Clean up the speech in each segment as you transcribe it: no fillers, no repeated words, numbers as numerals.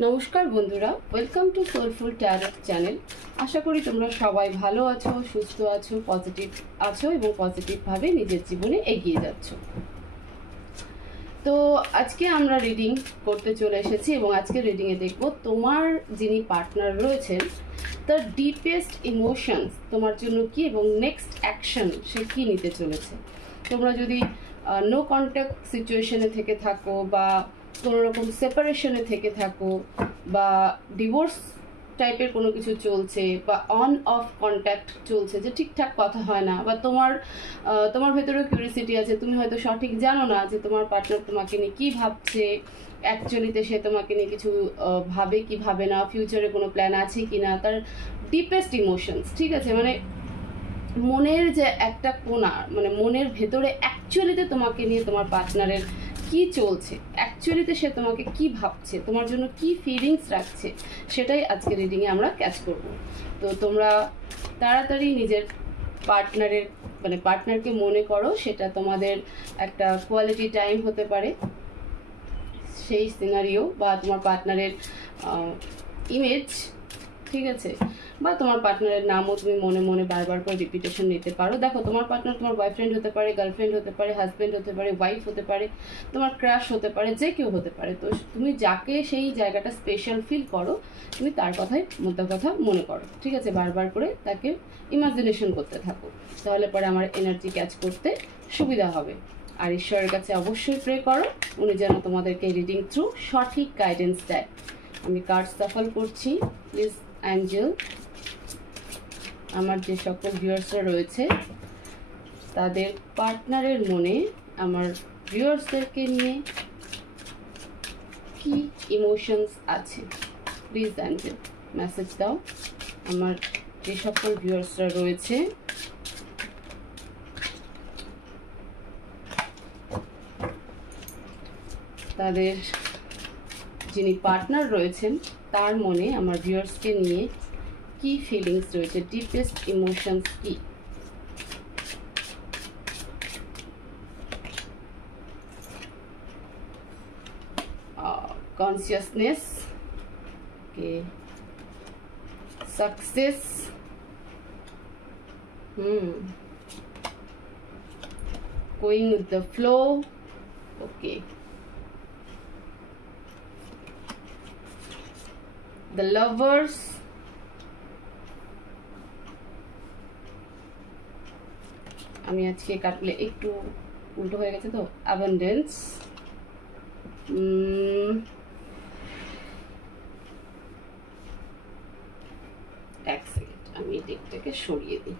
নমস্কার বন্ধুরা, welcome to soulful tarot channel. আশা করি তোমরা সবাই ভালো আছো, সুস্থ আছো, পজিটিভ আছো এবং পজিটিভভাবে নিজের জীবনে এগিয়ে যাচ্ছ। তো আজকে আমরা রিডিং করতে চলে এসেছি এবং আজকে রিডিংয়ে দেখব তোমার যিনি পার্টনার রয়েছেন তার ডিপেস্ট ইমোশনস তোমার জন্য কি এবং নেক্সট অ্যাকশন সে কী নিতে চলেছে। তোমরা যদি নো কন্ট্যাক্ট সিচুয়েশনে থেকে থাকো বা কোনো রকম সেপারেশনে থেকে থাকো বা ডিভোর্স টাইপের কোনো কিছু চলছে বা অন অফ কন্ট্যাক্ট চলছে, যে ঠিকঠাক কথা হয় না, বা তোমার ভেতরেও কিউরিয়াসিটি আছে, তুমি হয়তো সঠিক জানো না যে তোমার পার্টনার তোমাকে নিয়ে কী ভাবছে, অ্যাকচুয়ালিতে সে তোমাকে নিয়ে কিছু ভাবে কি ভাবে না, ফিউচারে কোনো প্ল্যান আছে কি না, তার ডিপেস্ট ইমোশনস, ঠিক আছে, মানে মনের যে একটা কোণা, মানে মনের ভেতরে অ্যাকচুয়ালিতে তোমাকে নিয়ে তোমার পার্টনারের কি চলছে, অ্যাকচুয়ালিতে সে তোমাকে কি ভাবছে, তোমার জন্য কি ফিলিংস রাখছে, সেটাই আজকে রিডিংয়ে আমরা ক্যাচ করব। তো তোমরা তাড়াতাড়ি নিজের পার্টনারকে মনে করো, সেটা তোমাদের একটা কোয়ালিটি টাইম হতে পারে, সেই সিনারিও বা তোমার পার্টনারের ইমেজ, ঠিক আছে, বা তোমার পার্টনারের নামও তুমি মনে মনে বারবার করে রিপিটেশন নিতে পারো। দেখো, তোমার পার্টনার তোমার বয়ফ্রেন্ড হতে পারে, গার্লফ্রেন্ড হতে পারে, হাজব্যান্ড হতে পারে, ওয়াইফ হতে পারে, তোমার ক্রাশ হতে পারে, যে কেউ হতে পারে। তো তুমি যাকে সেই জায়গাটা স্পেশাল ফিল করো, তুমি তার কথা মনে করো, ঠিক আছে, বারবার করে তাকে ইমাজিনেশন করতে থাকো, তাহলে পরে আমার এনার্জি ক্যাচ করতে সুবিধা হবে। আর ঈশ্বরের কাছে অবশ্যই প্রে করো, উনি যেন তোমাদেরকে রিডিং থ্রু সঠিক গাইডেন্স দেয়। আমি কার্ড সাফল করছি। প্লিজ অ্যাঞ্জেল, আমার যে সকল ভিউয়ার্সরা রয়েছে তাদের পার্টনারের মনে আমার ভিউয়ার্সদেরকে নিয়ে কি ইমোশনস আছে, প্লিজ অ্যাঞ্জেল মেসেজ দাও। আমার যে সকল ভিউয়ার্সরা রয়েছে তাদের যিনি পার্টনার রয়েছেন তার মনে আমার ভিউয়ার্সকে নিয়ে কি ফিলিংস রয়েছে, ডিপেস্ট ইমোশনস কি। Consciousness, okay, success, going with the flow, okay, the lovers, আমি আজকে কাটলে একটু উল্টো হয়ে গেছে, তো অ্যাবান্ডেন্স, এক সেকেন্ড আমি এই ডেকটাকে সরিয়ে দিই,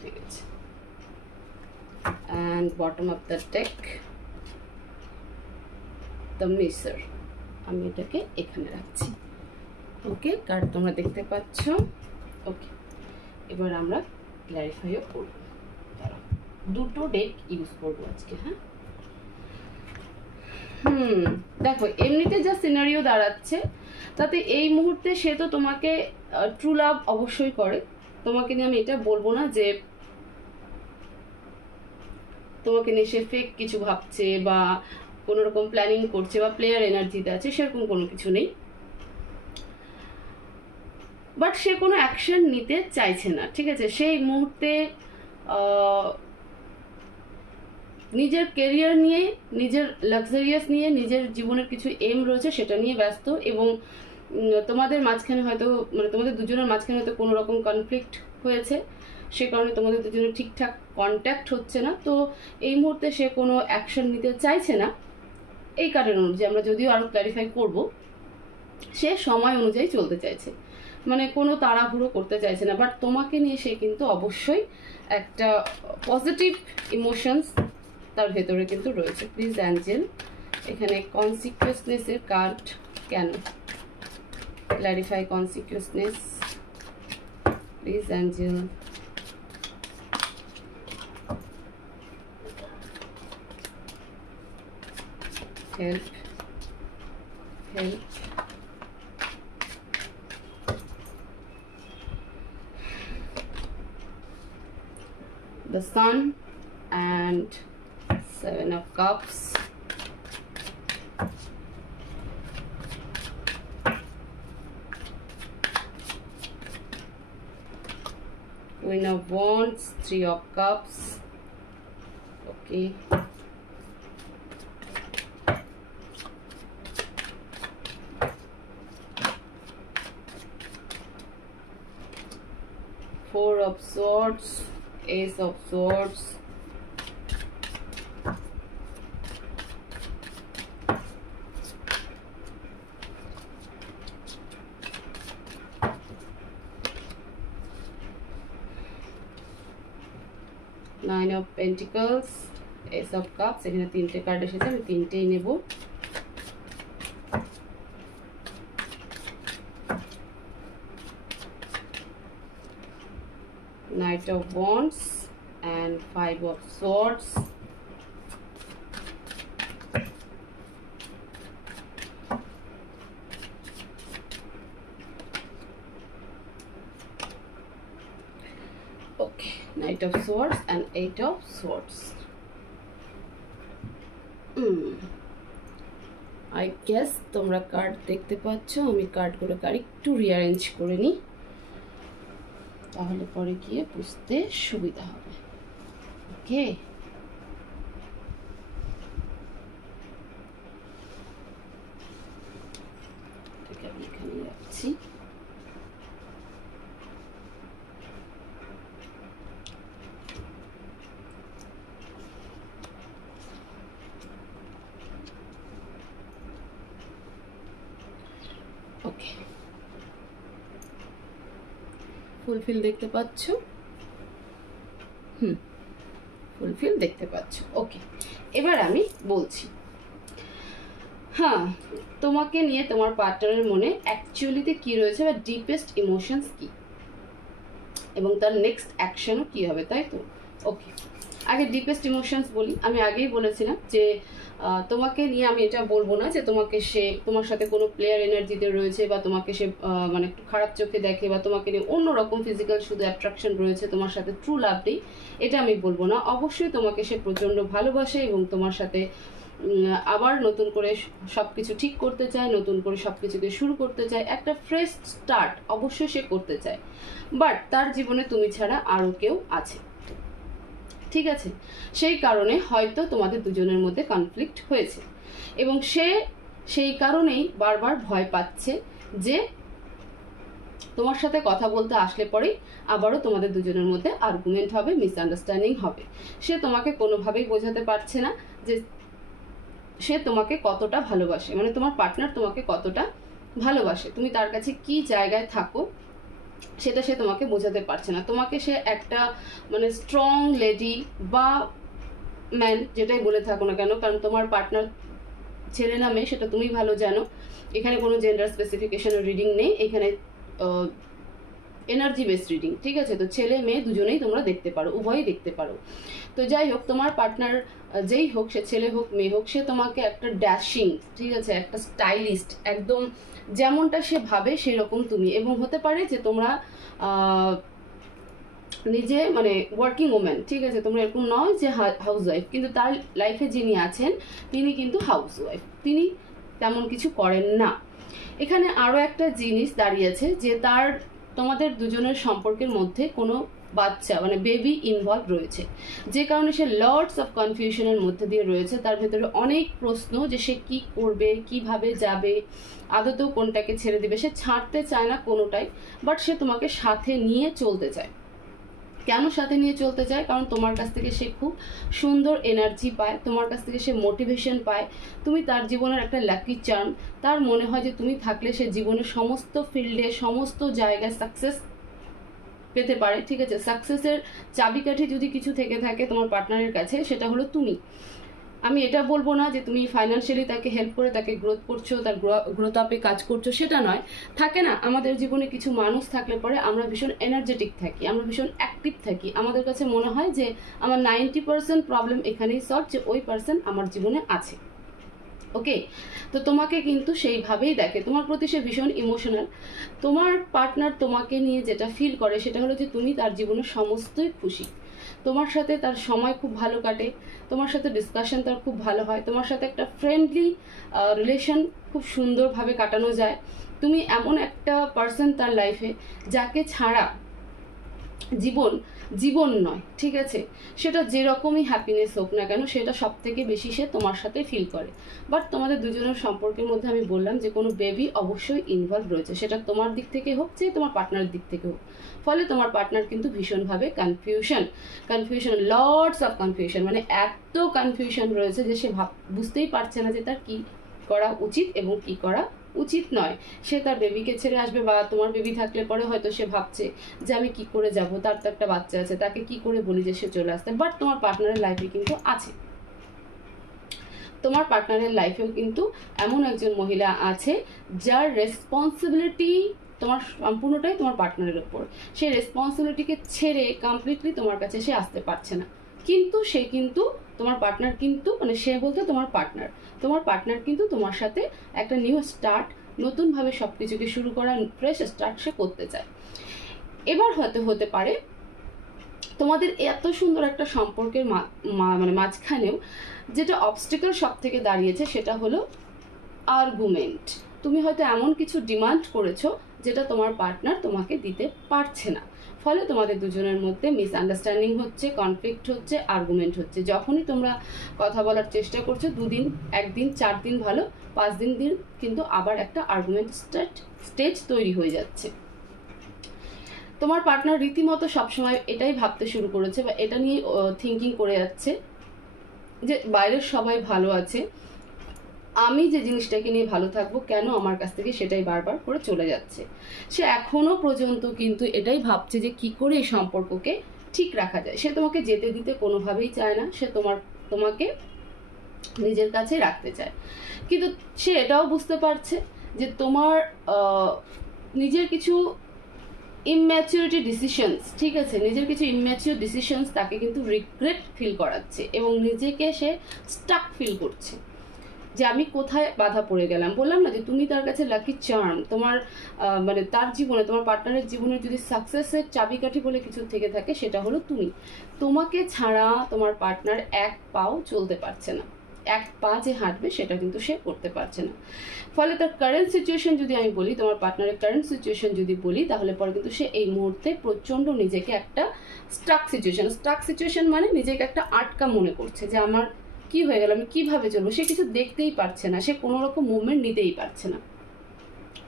ঠিক আছে, and bottom of the deck the miser. আমি এটাকে এখানে রাখছি, ওকে, কার্ড তোমরা দেখতে পাচ্ছ, ওকে। এবার আমরা ক্ল্যারিফাইও করব, দুটো ডেক ইউজ করবো আজকে, হ্যাঁ। দেখো, এমনিতে যা সিনারিও দাঁড়াচ্ছে তাতে এই মুহূর্তে সে তো তোমাকে ট্রু লাভ অবশ্যই করে, তোমাকে নিয়ে আমি এটা বলবো না যে তোমাকে নিয়ে সে ফেক কিছু ভাবছে বা কোনো রকম প্ল্যানিং করছে বা প্লেয়ার এনার্জিতে আছে, সেরকম কোনো কিছু নেই। বাট সে কোনো অ্যাকশন নিতে চাইছে না, ঠিক আছে, সেই মুহূর্তে নিজের কেরিয়ার নিয়ে, নিজের লাক্সারিয়াস নিয়ে, নিজের জীবনের কিছু এম রয়েছে সেটা নিয়ে ব্যস্ত, এবং তোমাদের মাঝখানে হয়তো, মানে তোমাদের দুজনের মাঝখানে হয়তো কোনো রকম কনফ্লিক্ট হয়েছে, সে কারণে তোমাদের দুজনের ঠিকঠাক কন্ট্যাক্ট হচ্ছে না। তো এই মুহূর্তে সে কোনো অ্যাকশন নিতে চাইছে না, এই কারণ অনুযায়ী আমরা যদিও আরও ক্ল্যারিফাই করব, সে সময় অনুযায়ী চলতে চাইছে, মানে কোনো তাড়াহুড়ো করতে চাইছে না। বাট তোমাকে নিয়ে সে কিন্তু অবশ্যই একটা পজিটিভ ইমোশনস তার ভেতরে কিন্তু রয়েছে। প্লিজ অ্যাঞ্জেল, এখানে কনসিকুয়েন্সনেসের কার্ড কেন, clarify consequences, please angel. Help, help, the sun and 7 of Cups, Queen of Wands, 3 of Cups. Okay, Four of Swords, Ace of Swords, Nine of Pentacles, Ace of Cups. এখানে তিনটে card এসেছে, আমি তিনটেই নেব। Knight of Wands and 5 of Swords. Okay, Knight of Swords and 8 of Swords. I guess তোমরা card দেখতে পাচ্ছ, আমি কার্ডগুলোকে আরেকটু রিঅ্যারেঞ্জ করে নিই, তাহলে পরে গিয়ে বুঝতে সুবিধা হবে। ওকে, আমি এখানে রাখছি। ওকে, ফুলফিল দেখতে পাচ্ছ? ফুলফিল দেখতে পাচ্ছ। ওকে, এবার আমি বলছি, হ্যাঁ, তোমাকে নিয়ে তোমার পার্টনারের মনে অ্যাকচুয়ালিতে কি রয়েছে বা ডিপেস্ট ইমোশনস কি, এবং তার নেক্সট অ্যাকশনও কি হবে, তাই তো? ওকে, আগে ডিপেস্ট ইমোশনস বলি। আমি আগেই বলেছিলাম যে তোমাকে নিয়ে আমি এটা বলবো না যে তোমাকে সে তোমার সাথে কোনো প্লেয়ার এনার্জিতে রয়েছে, বা তোমাকে সে মানে একটু খারাপ চোখে দেখে, বা তোমাকে নিয়ে অন্যরকম ফিজিক্যাল শুধু অ্যাট্রাকশন রয়েছে, তোমার সাথে ট্রু লাভ নেই, এটা আমি বলবো না। অবশ্যই তোমাকে সে প্রচণ্ড ভালোবাসে এবং তোমার সাথে আবার নতুন করে সব কিছু ঠিক করতে চায়, নতুন করে সব কিছুকে শুরু করতে চায়, একটা ফ্রেশ স্টার্ট অবশ্যই সে করতে চায়। বাট তার জীবনে তুমি ছাড়া আরও কেউ আছে, ঠিক আছে? সেই কারণে হয়তো তোমাদের দুজনের মধ্যে কনফ্লিক্ট হয়েছে, এবং সে সেই কারণেই বারবার ভয় পাচ্ছে যে তোমার সাথে কথা বলতে আসলে পরেই আবারও তোমাদের দুজনের মধ্যে আর্গুমেন্ট হবে, মিসআন্ডারস্ট্যান্ডিং হবে। সে তোমাকে কোনোভাবেই বোঝাতে পারছে না যে সে তোমাকে কতটা ভালোবাসে, মানে তোমার পার্টনার তোমাকে কতটা ভালোবাসে, তুমি তার কাছে কি জায়গায় থাকো সেটা সে তোমাকে বোঝাতে পারছে না। তোমাকে সে একটা মানে স্ট্রং লেডি বা ম্যান যেটাই বলে থাকো না কেন, কারণ তোমার পার্টনার ছেলে না মেয়ে সেটা তুমি ভালো জানো। এখানে কোনো জেন্ডার স্পেসিফিকেশনের রিডিং নেই, এখানে এনার্জি বেসড রিডিং, ঠিক আছে? তো ছেলে মেয়ে দুজনেই তোমরা দেখতে পারো, উভয়ই দেখতে পারো। তো যাই হোক, তোমার পার্টনার যেই হোক, সে ছেলে হোক মেয়ে হোক, সে তোমাকে একটা ড্যাশিং, ঠিক আছে, একটা স্টাইলিস্ট, একদম যেমনটা সে ভাবে সেরকম তুমি, এবং হতে পারে যে তোমরা নিজে মানে ওয়ার্কিং ওম্যান, ঠিক আছে, তোমরা এরকম নয় যে হাউস ওয়াইফ, কিন্তু তার লাইফে যিনি আছেন তিনি কিন্তু হাউস ওয়াইফ, তিনি তেমন কিছু করেন না। এখানে আরও একটা জিনিস দাঁড়িয়েছে যে তার তোমাদের দুজনের সম্পর্কের মধ্যে কোনো বাচ্চা মানে বেবি ইনভলভ রয়েছে, যে কারণে সে লর্ডস অফ কনফিউশনের মধ্যে দিয়ে রয়েছে। তার ভেতরে অনেক প্রশ্ন যে সে কি করবে, কিভাবে যাবে, আদতেও কোনটাকে ছেড়ে দিবে, সে ছাড়তে চায় না কোনোটাই, বাট সে তোমাকে সাথে নিয়ে চলতে চায়। কেন সাথে নিয়ে চলতে চায়? কারণ তোমার কাছ থেকে সে খুব সুন্দর এনার্জি পায়, তোমার কাছ থেকে সে মোটিভেশন পায়, তুমি তার জীবনের একটা লাকি চার্ম। তার মনে হয় যে তুমি থাকলে সে জীবনের সমস্ত ফিল্ডে, সমস্ত জায়গায় সাকসেস পেতে পারে, ঠিক আছে? সাকসেসের চাবিকাঠি যদি কিছু থেকে থাকে তোমার পার্টনারের কাছে, সেটা হলো তুমি। আমি এটা বলবো না যে তুমি ফাইন্যান্সিয়ালি তাকে হেল্প করে তাকে গ্রোথ করছো, তার গ্রোথ আপে কাজ করছো, সেটা নয়। থাকে না আমাদের জীবনে কিছু মানুষ থাকলে পরে আমরা ভীষণ এনার্জেটিক থাকি, আমরা ভীষণ অ্যাক্টিভ থাকি, আমাদের কাছে মনে হয় যে আমার 90% প্রবলেম এখানেই সলভ, যে ওই পার্সন আমার জীবনে আছে। ওকে, তো তোমাকে কিন্তু সেইভাবেই দেখে, তোমার প্রতি সে ভীষণ ইমোশনাল। তোমার পার্টনার তোমাকে নিয়ে যেটা ফিল করে সেটা হলো যে তুমি তার জীবনের সমস্তই খুশি, তোমার সাথে তার সময় খুব ভালো কাটে, তোমার সাথে ডিসকাশন তার খুব ভালো হয়, তোমার সাথে একটা ফ্রেন্ডলি রিলেশন খুব সুন্দরভাবে কাটানো যায়। তুমি এমন একটা পার্সন তার লাইফে যাকে ছাড়া জীবন নয়, ঠিক আছে? সেটা যেরকমই হ্যাপিনেস হোক না কেন, সেটা সব থেকে বেশি সে তোমার সাথে ফিল করে। বাট তোমাদের দুজনের সম্পর্কের মধ্যে আমি বললাম যে কোনো বেবি অবশ্যই ইনভলভ রয়েছে, সেটা তোমার দিক থেকে হোক যে তোমার পার্টনারের দিক থেকে হোক। ফলে তোমার পার্টনার কিন্তু ভীষণভাবে কনফিউশন, লর্ডস অফ কনফিউশন, মানে এত কনফিউশন রয়েছে যে সে বুঝতেই পারছে না যে তার কি করা উচিত এবং কি করা উচিত নয়। সে তার বেবিকে ছেড়ে আসবে, বা তোমার বেবি থাকলে পরে হয়তো সে ভাবছে যে আমি কি করে যাব, তার তো একটা বাচ্চা আছে, তাকে কি করে বলি যে সে চলে আসতে। বাট তোমার পার্টনারের লাইফে কিন্তু আছে, তোমার পার্টনারের লাইফেও কিন্তু এমন একজন মহিলা আছে যার রেসপন্সিবিলিটি তোমার সম্পূর্ণটাই তোমার পার্টনারের উপর। সেই রেসপন্সিবিলিটিকে ছেড়ে কমপ্লিটলি তোমার কাছে সে আসতে পারছে না। কিন্তু সে কিন্তু তোমার পার্টনার কিন্তু, মানে সে বলতে তোমার পার্টনার কিন্তু তোমার সাথে একটা নিউ স্টার্ট, নতুনভাবে সব কিছুকে শুরু করা, ফ্রেশ স্টার্ট সে করতে চায়। এবার হয়তো হতে পারে তোমাদের এত সুন্দর একটা সম্পর্কের মানে মাঝখানেও যেটা অবস্টেকল সব থেকে দাঁড়িয়েছে সেটা হলো আর্গুমেন্ট। তুমি হয়তো এমন কিছু ডিমান্ড করেছো যেটা তোমার পার্টনার তোমাকে দিতে পারছে না, ফলে তোমাদের দুজনের মধ্যে মিসআন্ডারস্ট্যান্ডিং হচ্ছে, কনফ্লিক্ট হচ্ছে, আর্গুমেন্ট হচ্ছে। যখনই তোমরা কথা বলার চেষ্টা করছো, 2 দিন, 1 দিন, 4 দিন ভালো, 5 দিন কিন্তু আবার একটা আর্গুমেন্ট স্টেজ তৈরি হয়ে যাচ্ছে। তোমার পার্টনার রীতিমতো সবসময় এটাই ভাবতে শুরু করেছে বা এটা নিয়ে থিঙ্কিং করে যাচ্ছে যে বাইরের সবাই ভালো আছে, আমি যে জিনিসটাকে নিয়ে ভালো থাকবো, কেন আমার কাছ থেকে সেটাই বারবার করে চলে যাচ্ছে। সে এখনো পর্যন্ত কিন্তু এটাই ভাবছে যে কি করে এই সম্পর্ককে ঠিক রাখা যায়। সে তোমাকে যেতে দিতে কোনোভাবেই চায় না, সে তোমাকে নিজের কাছে রাখতে চায়। কিন্তু সে এটাও বুঝতে পারছে যে তোমার নিজের কিছু ইম্যাচিউরিটি ডিসিশনস, ঠিক আছে, নিজের কিছু ইম্যাচিউর ডিসিশনস তাকে কিন্তু রিগ্রেট ফিল করাচ্ছে এবং নিজেকে সে স্টাক ফিল করছে যে আমি কোথায় বাধা পড়ে গেলাম। বললাম না যে তুমি তার কাছে লাকি চার্ম, তোমার মানে তার জীবনে, তোমার পার্টনারের জীবনে যদি সাকসেসের চাবিকাঠি বলে কিছু থেকে থাকে সেটা হলো তুমি। তোমাকে ছাড়া তোমার পার্টনার এক পাও চলতে পারছে না, এক পা যে হাঁটবে সেটা কিন্তু সে করতে পারছে না। ফলে তার কারেন্ট সিচুয়েশন যদি আমি বলি, তোমার পার্টনারের কারেন্ট সিচুয়েশন যদি বলি, তাহলে পরে কিন্তু সে এই মুহূর্তে প্রচণ্ড নিজেকে একটা স্টাক সিচুয়েশন মানে নিজেকে একটা আটকা মনে করছে যে আমার কি হয়ে গেল, আমি কিভাবে চলবো। সে কিছু দেখতেই পারছে না, সে কোনো রকম মুভমেন্ট নিতেই পারছে না,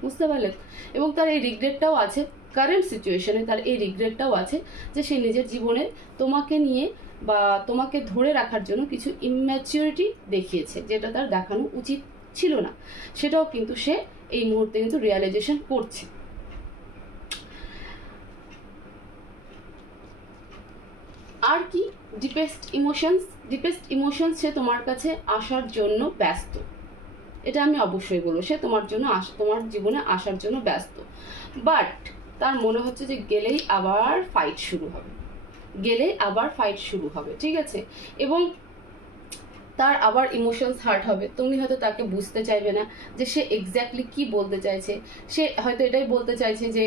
বুঝতে পারলে? এবং তার এই রিগ্রেটটাও আছে, কারেন্ট সিচুয়েশনে তার এই রিগ্রেটটাও আছে যে সে নিজের জীবনে তোমাকে নিয়ে বা তোমাকে ধরে রাখার জন্য কিছু ইম্যাচিউরিটি দেখিয়েছে, যেটা তার দেখানো উচিত ছিল না। সেটাও কিন্তু সে এই মুহূর্তে কিন্তু রিয়ালাইজেশন করছে। আর কি ডিপেস্ট ইমোশনস সে তোমার কাছে আসার জন্য ব্যস্ত, এটা আমি অবশ্যই বলবো। সে তোমার জীবনে আসার জন্য ব্যস্ত, বাট তার মনে হচ্ছে যে গেলেই আবার ফাইট শুরু হবে, ঠিক আছে? এবং তার আবার ইমোশনস হার্ট হবে। তুমি হয়তো তাকে বুঝতে চাইবে না যে সে এক্স্যাক্টলি কি বলতে চাইছে। সে হয়তো এটাই বলতে চাইছে যে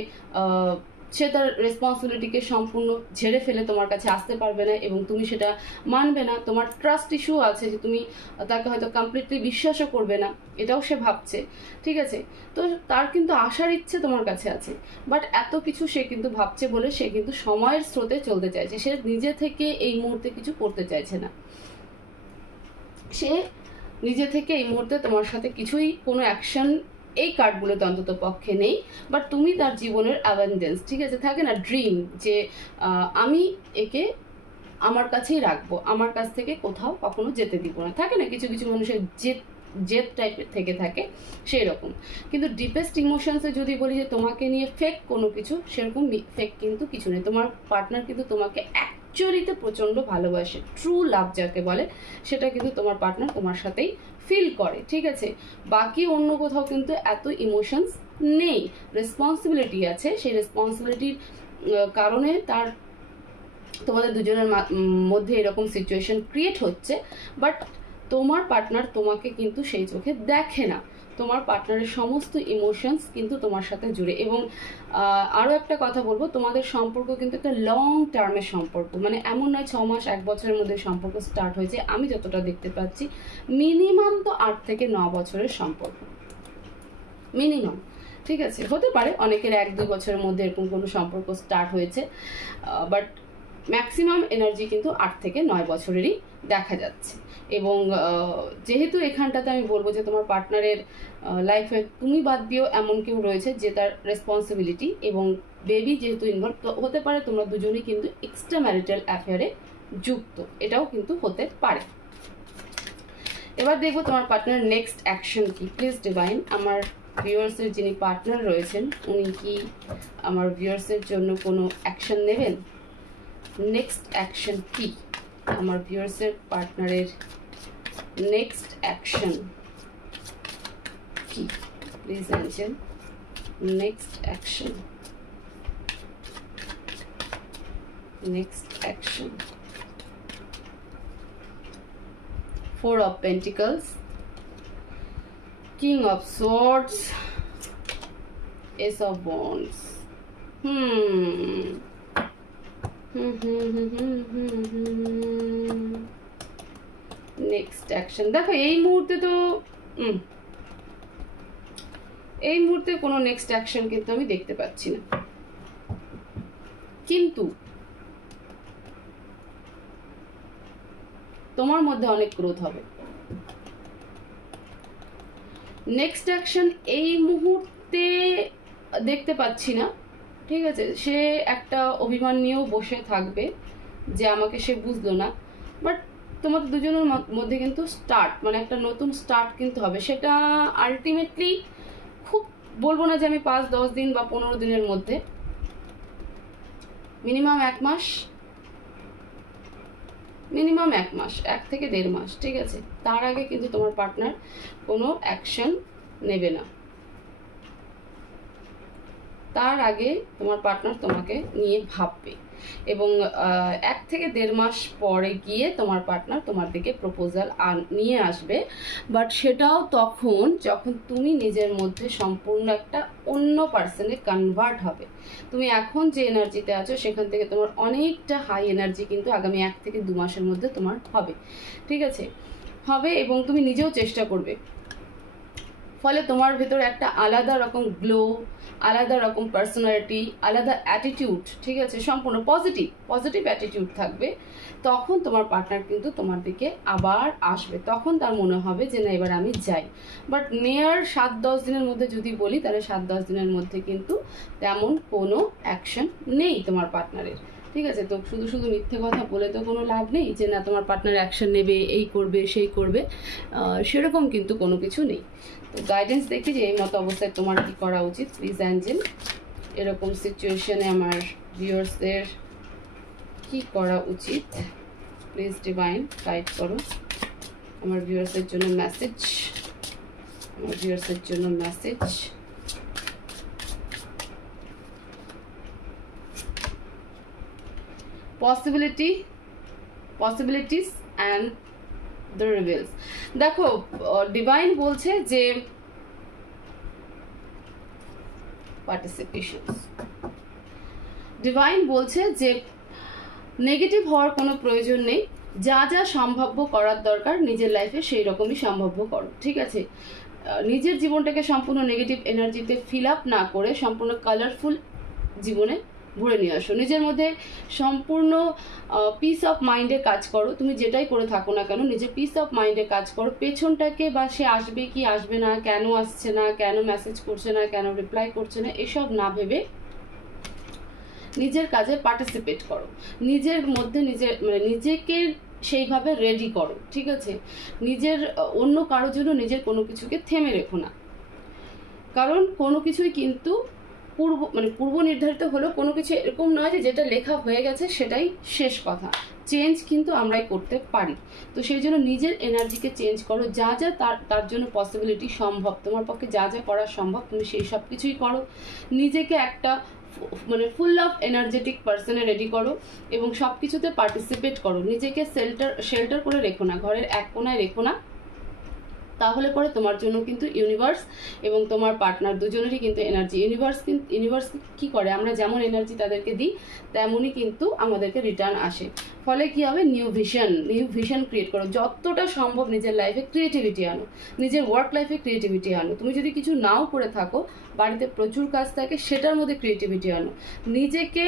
সে তার রেসপন্সিবিলিটিকে সম্পূর্ণ ঝেড়ে ফেলে তোমার কাছে আসতে পারবে না এবং তুমি সেটা মানবে না। তোমার ট্রাস্ট ইস্যু আছে যে তুমি তাকে হয়তো কমপ্লিটলি বিশ্বাসও করবে না, এটাও সে ভাবছে, ঠিক আছে? তো তার কিন্তু আসার ইচ্ছে তোমার কাছে আছে, বাট এত কিছু সে কিন্তু ভাবছে বলে সে কিন্তু সময়ের স্রোতে চলতে চাইছে। সে নিজে থেকে এই মুহূর্তে কিছু করতে চাইছে না, সে নিজে থেকে এই মুহূর্তে তোমার সাথে কিছুই কোনো অ্যাকশন এই কার্ডগুলোতে অন্তত পক্ষে নেই। বাট তুমি তার জীবনের অ্যাবেন্ডেন্স, ঠিক আছে, থাকে না ড্রিম যে আমি একে আমার কাছেই রাখবো, আমার কাছ থেকে কোথাও কখনো যেতে দিব না, থাকে না কিছু কিছু মানুষের জেদ টাইপের থেকে থাকে সেই রকম। কিন্তু ডিপেস্ট ইমোশনসে যদি বলি যে তোমাকে নিয়ে ফেক কোনো কিছু, সেরকম ফেক কিন্তু কিছু নেই। তোমার পার্টনার কিন্তু তোমাকে অ্যাকচুয়ালিতে প্রচণ্ড ভালোবাসে, ট্রু লাভ যাকে বলে, সেটা কিন্তু তোমার পার্টনার তোমার সাথেই ফিল করে, ঠিক আছে? বাকি অন্য কোথাও কিন্তু এত ইমোশনস নেই। রেসপন্সিবিলিটি আছে, সেই রেসপন্সিবিলিটির কারণে তোমাদের দুজনের মধ্যে এরকম সিচুয়েশন ক্রিয়েট হচ্ছে, বাট তোমার পার্টনার তোমাকে কিন্তু সেই চোখে দেখে না। তোমার পার্টনারের সমস্ত ইমোশনস কিন্তু তোমার সাথে জুড়ে। এবং আরও একটা কথা বলবো, তোমাদের সম্পর্ক কিন্তু একটা লং টার্মের সম্পর্ক, মানে এমন নয় 6 মাস 1 বছরের মধ্যে সম্পর্ক স্টার্ট হয়েছে। আমি যতটা দেখতে পাচ্ছি মিনিমাম তো 8 থেকে 9 বছরের সম্পর্ক, মিনিমাম। ঠিক আছে, হতে পারে অনেকের 1-2 বছরের মধ্যে এরকম কোনো সম্পর্ক স্টার্ট হয়েছে, বাট ম্যাক্সিমাম এনার্জি কিন্তু 8 থেকে 9 বছরেরই দেখা যাচ্ছে। এবং যেহেতু এখানটাতে আমি বলবো যে তোমার পার্টনারের লাইফে তুমি বাদ দিয়েও এমন কেউ রয়েছে যে তার রেসপন্সিবিলিটি এবং বেবি যেহেতু ইনভলভ, হতে পারে তোমরা দুজনেই কিন্তু এক্সট্রা ম্যারিটাল অ্যাফেয়ারে যুক্ত, এটাও কিন্তু হতে পারে। এবার দেখবো তোমার পার্টনার নেক্সট অ্যাকশন কি। প্লিজ ডিভাইন, আমার ভিউয়ার্সের যিনি পার্টনার রয়েছেন উনি কি আমার ভিউয়ার্সের জন্য কোনো অ্যাকশন নেবেন? নেক্সট অ্যাকশন কি আমার ভিউয়ার্সের পার্টনারের? নেক্সট অ্যাকশন কি please Angel? Next action, next action. 4 of Pentacles, King of Swords, Ace of Wands. Next action. দেখো এই মুহূর্তে তো এই মুহূর্তে কোনো নেক্সট অ্যাকশন কিন্তু আমি দেখতে পাচ্ছি না, কিন্তু তোমার মধ্যে অনেক গ্রোথ হবে। নেক্সট অ্যাকশন এই মুহূর্তে দেখতে পাচ্ছি না, ঠিক আছে। সে একটা অভিমান নিয়েও বসে থাকবে যে আমাকে সে বুঝলো না, বাট তোমাদের দুজনের মধ্যে কিন্তু স্টার্ট, মানে একটা নতুন স্টার্ট কিন্তু হবে। সেটা আলটিমেটলি খুব বলবো না যে আমি 5-10 দিন বা 15 দিনের মধ্যে, মিনিমাম 1 মাস, মিনিমাম 1 মাস, 1 থেকে 1.5 মাস, ঠিক আছে। তার আগে কিন্তু তোমার পার্টনার কোনো অ্যাকশন নেবে না, তার আগে তোমার পার্টনার তোমাকে নিয়ে ভাববে। এবং 1 থেকে 1.5 মাস পরে গিয়ে তোমার পার্টনার তোমার দিকে প্রপোজাল নিয়ে আসবে, বাট সেটাও তখন যখন তুমি নিজের মধ্যে সম্পূর্ণ একটা অন্য পার্সনে কনভার্ট হবে। তুমি এখন যে এনার্জিতে আছো সেখান থেকে তোমার অনেকটা হাই এনার্জি কিন্তু আগামী 1 থেকে 2 মাসের মধ্যে তোমার হবে, ঠিক আছে, হবে। এবং তুমি নিজেও চেষ্টা করবে, ফলে তোমার ভেতরে একটা আলাদা রকম গ্লো, আলাদা রকম পার্সোনালিটি, আলাদা অ্যাটিটিউড, ঠিক আছে, সম্পূর্ণ পজিটিভ অ্যাটিটিউড থাকবে। তখন তোমার পার্টনার কিন্তু তোমার দিকে আবার আসবে, তখন তার মনে হবে যে না এবার আমি যাই। বাট নেয়ার 7-10 দিনের মধ্যে যদি বলি, তাহলে 7-10 দিনের মধ্যে কিন্তু তেমন কোনো অ্যাকশন নেই তোমার পার্টনারের, ঠিক আছে। তো শুধু মিথ্যে কথা বলে তো কোনো লাভ নেই যে না তোমার পার্টনার অ্যাকশন নেবে, এই করবে সেই করবে, সেরকম কিন্তু কোনো কিছু নেই। তো গাইডেন্স দেখি যে এই মতো অবস্থায় তোমার কি করা উচিত। প্লিজ অ্যাঞ্জেল, এরকম সিচুয়েশনে আমার ভিউয়ার্সদের কি করা উচিত? প্লিজ ডিভাইন গাইড করো আমার ভিউয়ার্সের জন্য মেসেজ, আমার ভিউয়ার্সের জন্য message. Possibilities and the reveals. দেখো ডিভাইন বলছে যে পার্টিসিপেশনস, ডিভাইন বলছে যে নেগেটিভ হওয়ার কোনো প্রয়োজন নেই, যা যা সম্ভাব্য করার দরকার নিজের লাইফে সেই রকমই সম্ভাব্য করো, ঠিক আছে। নিজের জীবনটাকে সম্পূর্ণ নেগেটিভ এনার্জিতে ফিল আপ না করে সম্পূর্ণ কালারফুল জীবনে ভরে নিয়ে আসো। নিজের মধ্যে সম্পূর্ণ পিস অফ মাইন্ডে কাজ করো, তুমি যেটাই করে থাকো না কেন নিজের পিস অফ মাইন্ডে কাজ করো। পেছনটাকে বা সে আসবে কি আসবে না, কেন আসছে না, কেন মেসেজ করছে না, কেন রিপ্লাই করছে না, এসব না ভেবে নিজের কাজে পার্টিসিপেট করো, নিজের মধ্যে নিজেকে সেইভাবে রেডি করো, ঠিক আছে। নিজের অন্য কারোর জন্য নিজের কোনো কিছুকে থেমে রেখো না, কারণ কোনো কিছুই কিন্তু পূর্ব নির্ধারিত হলো কোনো কিছু এরকম নয় যে যেটা লেখা হয়ে গেছে সেটাই শেষ কথা। চেঞ্জ কিন্তু আমরাই করতে পারি। তো সেই জন্য নিজের এনার্জিকে চেঞ্জ করো, যা যা তার জন্য পসিবিলিটি সম্ভব, তোমার পক্ষে যা যা করা সম্ভব তুমি সেই সব কিছুই করো। নিজেকে একটা ফুল অফ এনার্জেটিক পার্সনে রেডি করো এবং সব কিছুতে পার্টিসিপেট করো। নিজেকে শেল্টার করে রেখো না, ঘরের এক কোনায় রেখো না, তাহলে পরে তোমার জন্য কিন্তু ইউনিভার্স এবং তোমার পার্টনার দুজনেরই কিন্তু এনার্জি, ইউনিভার্স কি করে, আমরা যেমন এনার্জি তাদেরকে দিই তেমনই কিন্তু আমাদেরকে রিটার্ন আসে। ফলে কি হবে, নিউ ভিশন ক্রিয়েট করো, যতটা সম্ভব নিজের লাইফে ক্রিয়েটিভিটি আনো, নিজের ওয়ার্ক লাইফে ক্রিয়েটিভিটি আনো। তুমি যদি কিছু নাও করে থাকো, বাড়িতে প্রচুর কাজ থাকে, সেটার মধ্যে ক্রিয়েটিভিটি আনো। নিজেকে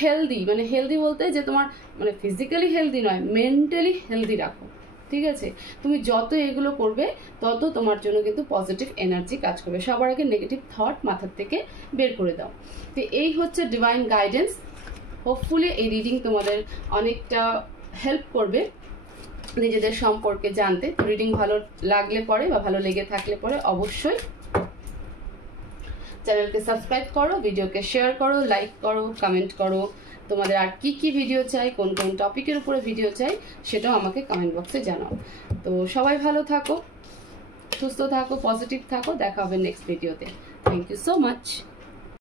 হেলদি, মানে হেলদি বলতে যে তোমার মানে ফিজিক্যালি হেলদি নয়, মেন্টালি হেলদি রাখো, ঠিক আছে? তুমি যত এগুলো করবে তত তোমার জন্য কিন্তু পজিটিভ এনার্জি কাজ করবে। সবার আগে নেগেটিভ থট মাথার থেকে বের করে দাও। তো এই হচ্ছে ডিভাইন গাইডেন্স। হোপফুলি এই রিডিং তোমাদের অনেকটা হেল্প করবে নিজেদের সম্পর্কে জানতে। রিডিং ভালো লাগলে পরে বা ভালো লেগে থাকলে পরে অবশ্যই চ্যানেলকে সাবস্ক্রাইব করো, ভিডিওকে শেয়ার করো, লাইক করো, কমেন্ট করো। তোমাদের আর কি ভিডিও চাই, কোন কোন টপিকের উপরে ভিডিও চাই, সেটাও আমাকে কমেন্ট বক্সে জানাও। তো সবাই ভালো থাকো, সুস্থ থাকো, পজিটিভ থাকো। দেখা হবে নেক্সট ভিডিওতে। Thank you so much.